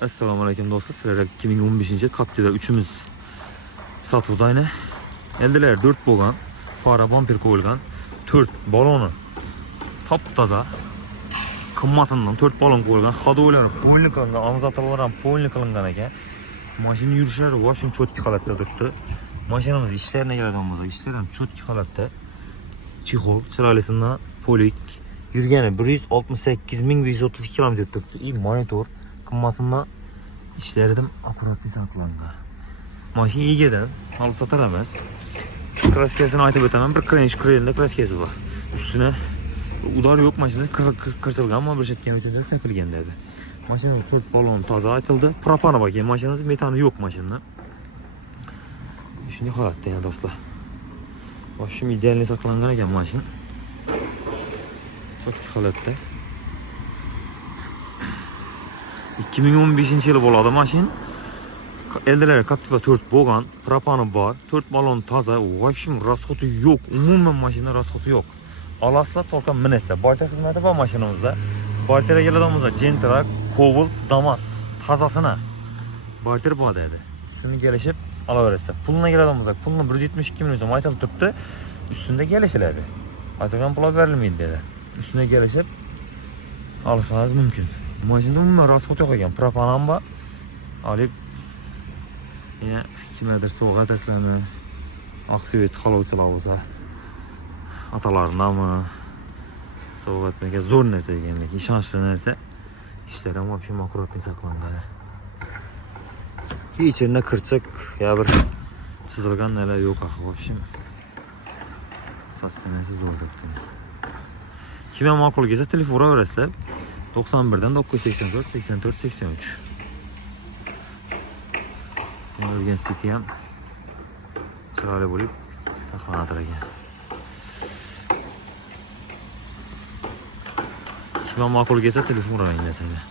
Assalomu alaykum do'stlar. Sizlarga 2015 Captiva 3'imiz sotuvdayni. Eldiler 4 bo'lgan, fara bumper qo'yilgan, 4 baloni top-toza. Qimmatindan 4 balon qo'yilgan, xodoylari polni qilingan, amortizatorlar ham polni qilingan ekan. Mashina yurishlari va shuni cho'tki holatda turibdi. Mashinamiz ishlarga keladigan bo'lsa, ishlar ham cho'tki holatda. Chexol, chiroylisidan polik. Yurgani 168.132 km turibdi. Monitor qimmatini ishlaridan akkuratli saqlangan. Mashina egadan olib sotar emas. Kraskasini aytib o'taman, bir krench krelda kraskasi bor. Ustuna udar yo'q, mashina qirchilgan, ammo bir shetgan uchun sakilgan dedi. Mashina 4 balon toza aytildi. Propani bor ekan, mashinamiz metani yo'q mashinada. Shunday holatda yana do'stlar. Boshim ideal saqlangan ekan mashina. Cho'tki holatda. 2015 yil bo'ladi mashina. Eldiler Captiva 4 bo'lgan, propani bor, 4 balon toza, vashim rasxoti yo'q, umuman mashina rasxoti yo'q. Alaslar tolqa minesa, barter xizmati bor mashinamizda. Barterga keladiganimizda Gentra, Cobalt, Damas tozasini barter bor dedi. Ustini kelishib olaversa. Pulni keladiganimizda pulni 172 ming so'm aytilib turibdi. Ustunda kelishiladi. Aytilgan pul berilmaydi dedi. Ustuna kelishib olishingiz mumkin. Mashina umuman rasxoti yo'q ekan, propan ham bor. Olib yine kimlardir soğuğa taslanı, aksiyet halovchilar bo'lsa, atalarındanmı, soğuğa etmekə zor narsa ekanligi, ishonchli narsa. İşler ham vobshem akkuratli saqlangan. Içinde kırçık ya bir chizilgan neler yo'q axı vobshem. Sostanasi zo'r debdi. Kim ham ma'qul kelsa telefon uraversa 91dan 984 84 83. Urgan siti ham chiroyli bo'lib taxlanadir ekan. Kim ma'qul kelsa telefon uravering desanglar.